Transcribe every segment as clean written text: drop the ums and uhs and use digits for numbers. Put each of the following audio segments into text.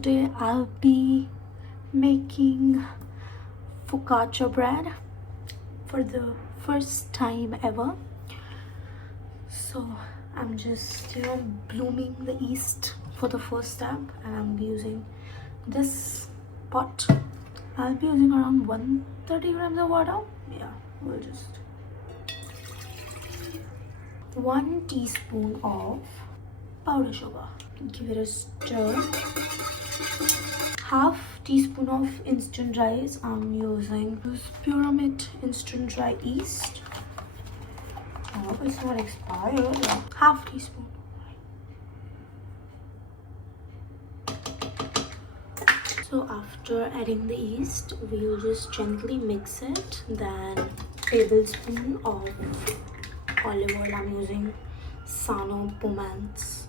today I'll be making focaccia bread for the first time ever. So I'm just blooming the yeast for the first step, and I'm using this pot. I'll be using around 130 grams of water. Yeah, we'll just 1 teaspoon of powdered sugar. Give it a stir. Half teaspoon of instant rice. I'm using this pyramid instant dry yeast. I hope it's not expired. Yeah. Half teaspoon. So after adding the yeast, we'll just gently mix it. Then tablespoon of olive oil. I'm using Sano Pomance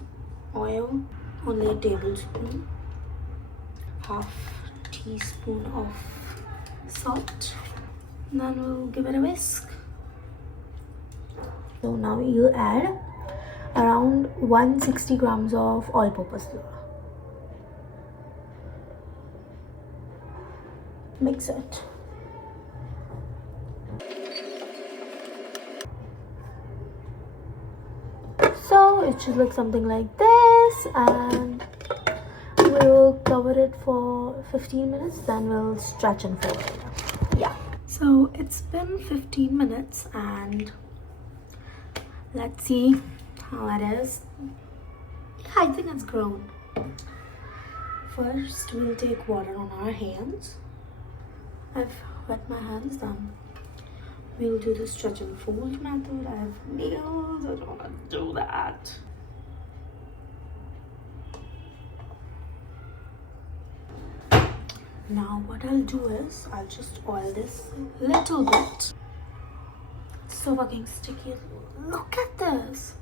oil, only a tablespoon. Half teaspoon of salt. Then we'll give it a whisk. So now you'll add around 160 grams of all-purpose flour. Mix it. So it should look something like this, and we'll cover it for 15 minutes, then we'll stretch and fold it. Yeah. So it's been 15 minutes and let's see how it is. Yeah, I think it's grown. First, we'll take water on our hands. I've wet my hands, then we'll do the stretch and fold method. I have nails, I don't want to do that. Now what I'll do is, I'll just oil this a little bit. It's so fucking sticky. Look at this.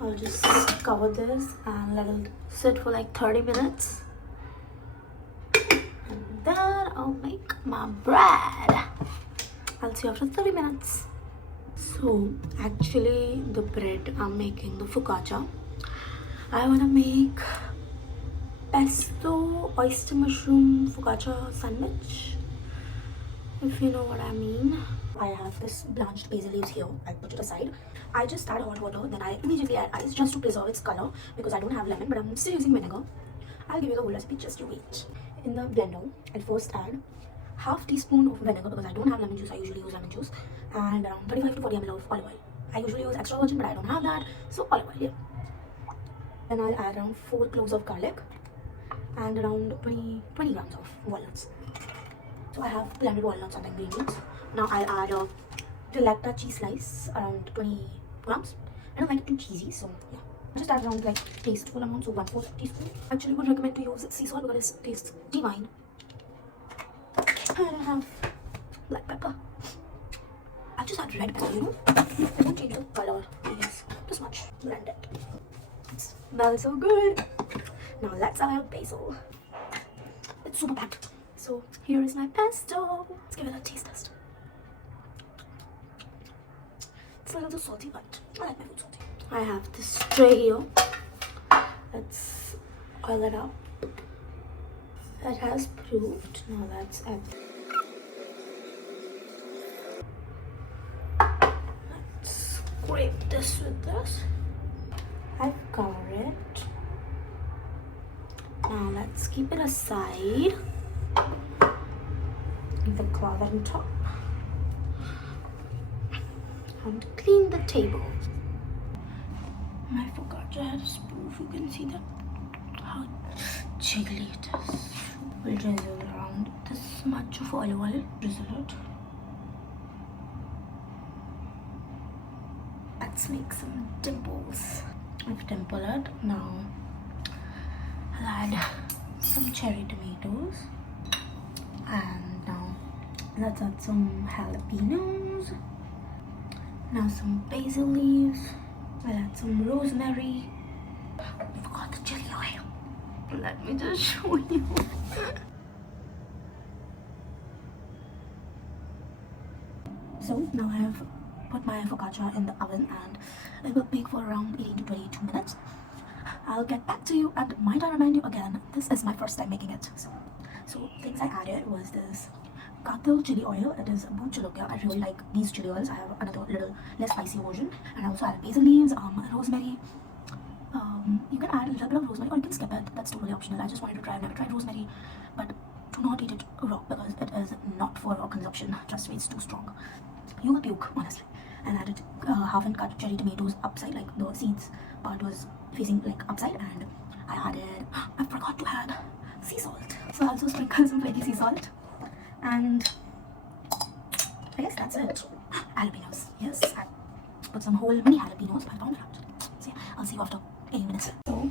I'll just cover this and let it sit for like 30 minutes. And then I'll make my bread. I'll see you after 30 minutes. So actually the bread I'm making, the focaccia, I want to make pesto oyster mushroom focaccia sandwich, if you know what I mean. I have this blanched basil leaves here. I put it aside. I just add hot water, then I immediately add ice just to preserve its color because I don't have lemon, but I'm still using vinegar. I'll give you the whole recipe, just you wait. In the blender, I'll first add half teaspoon of vinegar because I don't have lemon juice. I usually use lemon juice, and around 35 to 40 ml of olive oil. I usually use extra virgin, but I don't have that, so olive oil. Yeah. Then I'll add around 4 cloves of garlic and around 20 grams of walnuts. So I have blended walnuts and ingredients. Now I'll add a delecta cheese slice, around 20 grams. I don't like it too cheesy, so yeah. Just add around like tasteful amount, so 1/4 teaspoon. Actually would recommend to use sea salt because it tastes divine. I don't have black pepper. I'll just add red pepper, you know. It won't change the color. Yes, this much. Blend it. It smells so good. Now let's add our basil. It's super packed. So here is my pesto. Let's give it a taste test. It's a little salty, but I like my food salty. I have this tray here. Let's oil it up. It has proved. Now let's add. Let's scrape this with this. I've covered it. Now let's keep it aside. Leave the cloth on top. And clean the table. My focaccia had a spoof. You can see that how jiggly it is. We'll drizzle around this much of olive oil. Drizzle it. Let's make some dimples. I've dimpled it. Now I'll add some cherry tomatoes. And now let's add some jalapenos. Now some basil leaves. I'll add some rosemary. I forgot the chili oil. Let me just show you. So now I have put my focaccia in the oven and it will bake for around 18 to 22 minutes. I'll get back to you, and might I remind you again, this is my first time making it. So things I added was this katil chili oil. It is boot chalokia. I really like these chili oils. I have another little less spicy version, and I also added basil leaves, rosemary. You can add a little bit of rosemary or you can skip it. That's totally optional. I just wanted to try. I've never tried rosemary, but do not eat it raw because it is not for raw consumption. Trust me, it's too strong. You will puke, honestly. And added half and cut cherry tomatoes upside, like the seeds part was facing like upside, and I added, I forgot to add sea salt. So I also sprinkle some flaky sea salt. And I guess that's it. Jalapenos. Yes, I put some whole mini jalapenos. I found it out. So yeah, I'll see you after 8 minutes. So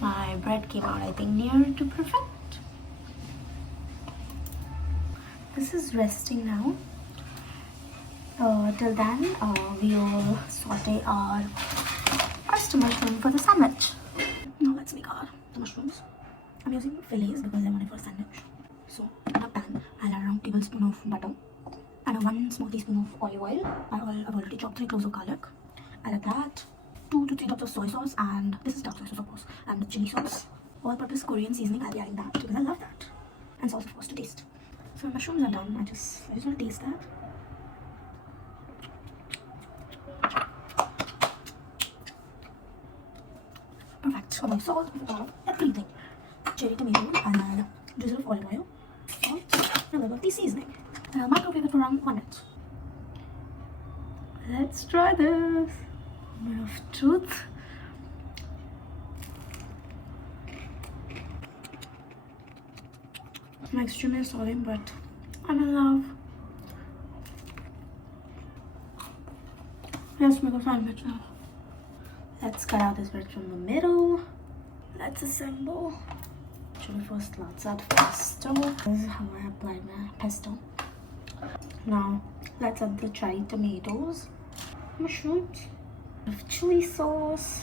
my bread came out, I think, near to perfect. This is resting now. Till then, we'll saute our oyster mushroom for the sandwich. Now let's make the mushrooms. I'm using fillets because I want it for a sandwich. So in a pan, I'll add around a tablespoon of butter and 1 small teaspoon of olive oil. I've already chopped 3 cloves of garlic. I'll add that, 2 to 3 drops of soy sauce, and this is dark soy sauce of course, and chili sauce. All-purpose Korean seasoning, I'll be adding that because I love that. And salt of course to taste. So mushrooms are done. I just want to taste that. Perfect. Okay, salt, everything. Cherry tomato, and then drizzle of olive oil, salt, and a little bit of seasoning. And I'll microwave it for around 1 minute. Let's try this. Bit of truth. I'm extremely sorry, but I'm in love. Let's make a sandwich now. Let's cut out this bread from the middle. Let's assemble. Actually, first let's add pesto. This is how I applied my pesto. Now let's add the cherry tomatoes, mushrooms, chili sauce.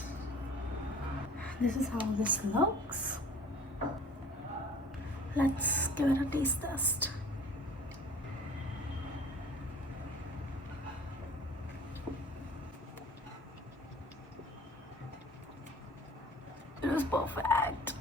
This is how this looks. Let's give it a taste test. It was perfect.